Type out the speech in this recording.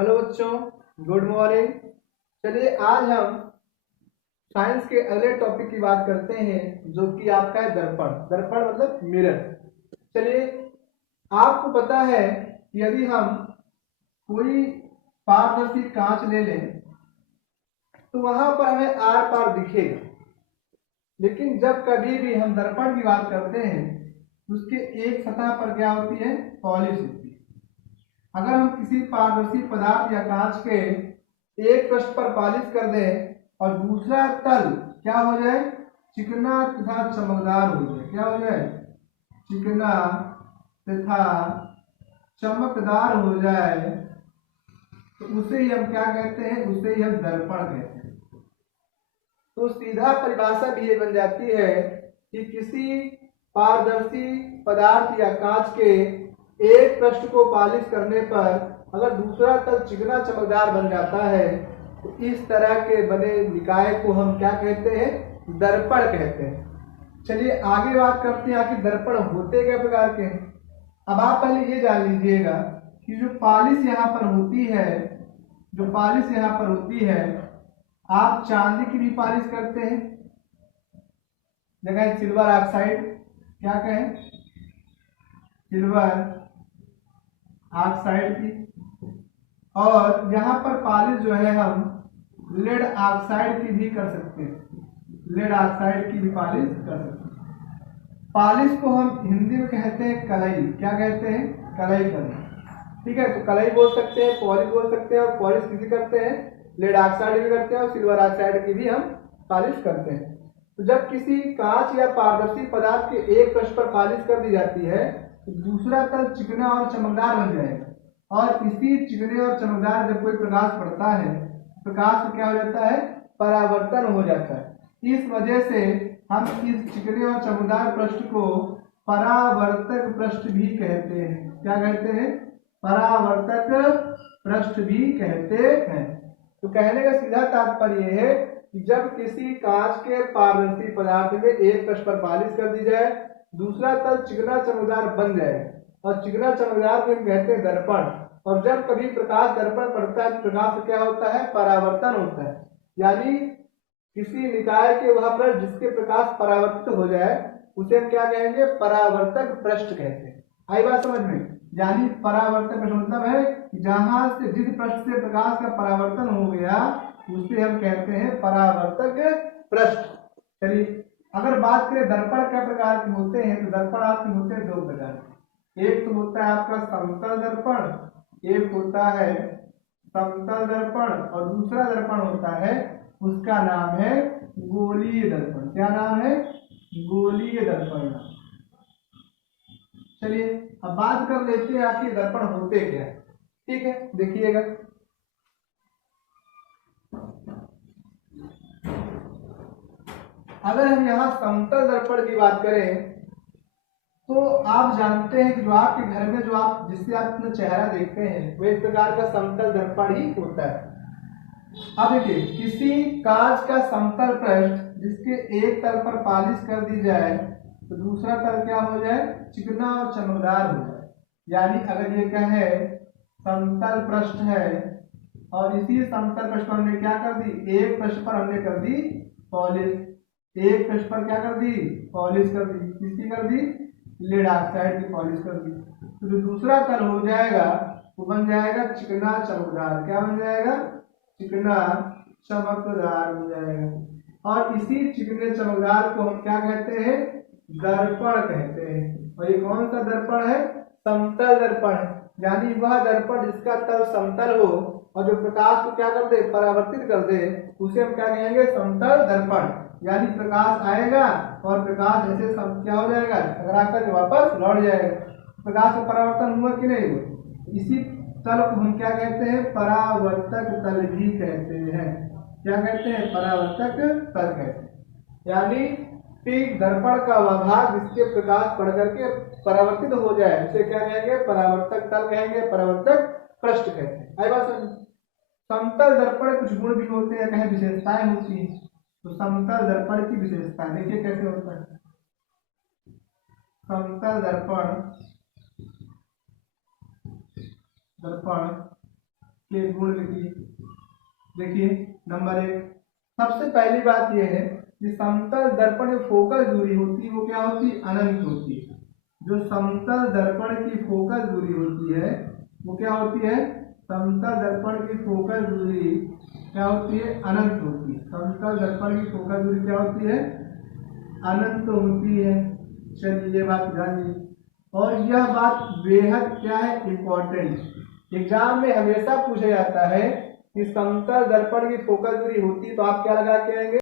Hello बच्चों, good morning. चलिए आज हम साइंस के अगले टॉपिक की बात करते हैं जो कि आपका है दर्पण। दर्पण मतलब मिरर। चलिए, आपको पता है कि यदि हम कोई पारदर्शी कांच ले लें तो वहां पर हमें आर पार दिखेगा, लेकिन जब कभी भी हम दर्पण की बात करते हैं तो उसके एक सतह पर क्या होती है, पॉलिश होती है। अगर हम किसी पारदर्शी पदार्थ या कांच के एक पृष्ठ पर पॉलिश कर दें और दूसरा तल क्या हो जाए, चिकना तथा चमकदार हो जाए। क्या हो जाए, चिकना तथा चमकदार हो जाए, तो उसे ही हम क्या कहते हैं, उसे ही हम दर्पण कहते हैं। तो सीधा परिभाषा भी ये बन जाती है कि किसी पारदर्शी पदार्थ या कांच के एक पृष्ठ को पॉलिश करने पर अगर दूसरा तल चिकना चमकदार बन जाता है तो इस तरह के बने निकाय को हम क्या कहते हैं, दर्पण कहते हैं। चलिए आगे बात करते हैं आखिर दर्पण होते क्या प्रकार के हैं। अब आप पहले ये जान लीजिएगा कि जो पॉलिश यहाँ पर होती है, जो पॉलिश यहाँ पर होती है, आप चांदी की भी पॉलिश करते हैं, जगह सिल्वर ऑक्साइड, क्या कहें, सिल्वर ऑक्साइड की, और यहाँ पर पॉलिश जो है हम लेड ऑक्साइड की भी कर सकते हैं, लेड ऑक्साइड की भी पॉलिश कर सकते हैं। पॉलिश को हम हिंदी में कहते हैं कलई। क्या कहते हैं, कलई करना। ठीक है, तो कलई बोल सकते हैं, पॉलिश बोल सकते हैं, और पॉलिश किसी करते हैं, लेड ऑक्साइड भी करते हैं और सिल्वर ऑक्साइड की भी हम पॉलिश करते हैं। तो जब किसी कांच या पारदर्शी पदार्थ के एक पृष्ठ पर पॉलिश कर दी जाती है तो दूसरा तल चिकना और चमकदार बन जाएगा, और इसी चिकने और चमकदार जब कोई प्रकाश पड़ता है, प्रकाश में क्या हो जाता है, परावर्तन हो जाता है। इस वजह से हम इस चिकने और चमकदार पृष्ठ को परावर्तक पृष्ठ भी कहते हैं। क्या कहते हैं, परावर्तक पृष्ठ भी कहते हैं। तो कहने का सीधा तात्पर्य है कि जब किसी कांच के पारदर्शी पदार्थ में एक पृष्ठ पर पॉलिश कर दी जाए, दूसरा तल चिकना चमकदार बन जाए, और चिकना चमकदार को कहते हैं दर्पण, और जब कभी प्रकाश दर्पण पड़ता है तो प्रकाश से क्या होता है, परावर्तन होता है। यानी किसी निकाय के वहां पर जिसके प्रकाश परावर्तित हो जाए उसे हम क्या कहेंगे, परावर्तक पृष्ठ कहते हैं। आई बात समझ में। यानी परावर्तक पृष्ठ मतलब है कि जहां से जिस पृष्ठ से प्रकाश का परावर्तन हो गया उसे हम कहते हैं परावर्तक पृष्ठ। चलिए अगर बात करें दर्पण क्या प्रकार के होते हैं, तो दर्पण आपके होते हैं दो प्रकार के। एक तो होता है आपका समतल दर्पण, एक होता है समतल दर्पण, और दूसरा दर्पण होता है, उसका नाम है गोलीय दर्पण। क्या नाम है, गोलीय दर्पण। चलिए अब बात कर लेते हैं आखिर दर्पण होते क्या है। ठीक है, देखिएगा अगर हम यहाँ समतल दर्पण की बात करें तो आप जानते हैं कि जो आपके घर में जो आप जिससे आप अपना चेहरा देखते हैं वो एक प्रकार का समतल दर्पण ही होता है। अब देखिए किसी कांच का समतल पृष्ठ जिसके एक तल पर पॉलिश कर दी जाए तो दूसरा तल क्या हो जाए, चिकना और चमकदार हो जाए। यानी अगर ये क्या है, समतल पृष्ठ है और इसी समतल पृष्ठ पर हमने क्या कर दी, एक पृष्ठ पर हमने कर दी पॉलिश, एक पृष्ठ पर क्या कर दी, पॉलिश कर दी, किसकी कर दी, लेड ऑक्साइड की पॉलिश कर दी। तो जो दूसरा तल हो जाएगा वो बन जाएगा चिकना चमकदार। क्या बन जाएगा, चिकना चमकदार हो जाएगा। और इसी चिकने चमकदार को हम क्या कहते हैं, दर्पण कहते हैं। और ये कौन सा दर्पण है, समतल दर्पण है। यानी वह दर्पण जिसका तल समतल हो और जो प्रकाश को क्या कर दे, परावर्तित कर दे, उसे हम क्या कहेंगे, समतल दर्पण। यानी प्रकाश आएगा और प्रकाश ऐसे क्या हो जाएगा, टकरा कर वापस लौट जाएगा। प्रकाश का परावर्तन हुआ कि नहीं हुआ, इसी तल को हम क्या कहते हैं, परावर्तक तल भी कहते हैं। क्या कहते हैं, परावर्तक तल कहते हैं। यानी ठीक दर्पण का वह भाग जिसके प्रकाश पड़ करके परावर्तित हो जाए उसे क्या कहेंगे, परावर्तक तल कहेंगे, परावर्तक पृष्ठ कहते हैं। आई बात समझ। समतल दर्पण कुछ गुण भी होते हैं, कहीं विशेषताएं होती हैं। तो समतल दर्पण की विशेषता देखिए कैसे होता है। समतल दर्पण के गुण लिखिए। देखिए नंबर 1, सबसे पहली बात यह है कि समतल दर्पण में फोकस दूरी होती है वो क्या होती है, अनंत होती है। जो समतल दर्पण की फोकस दूरी होती है वो क्या होती है, समतल दर्पण की फोकस दूरी क्या होती है, अनंत होती है। समतल दर्पण की फोकस दूरी क्या होती है, अनंत होती है। चलिए ये बात जानिए, और यह बात बेहद क्या है, इंपॉर्टेंट। एग्जाम में हमेशा पूछा जाता है कि समतल दर्पण की फोकस दूरी होती है तो आप क्या लगा के आएंगे,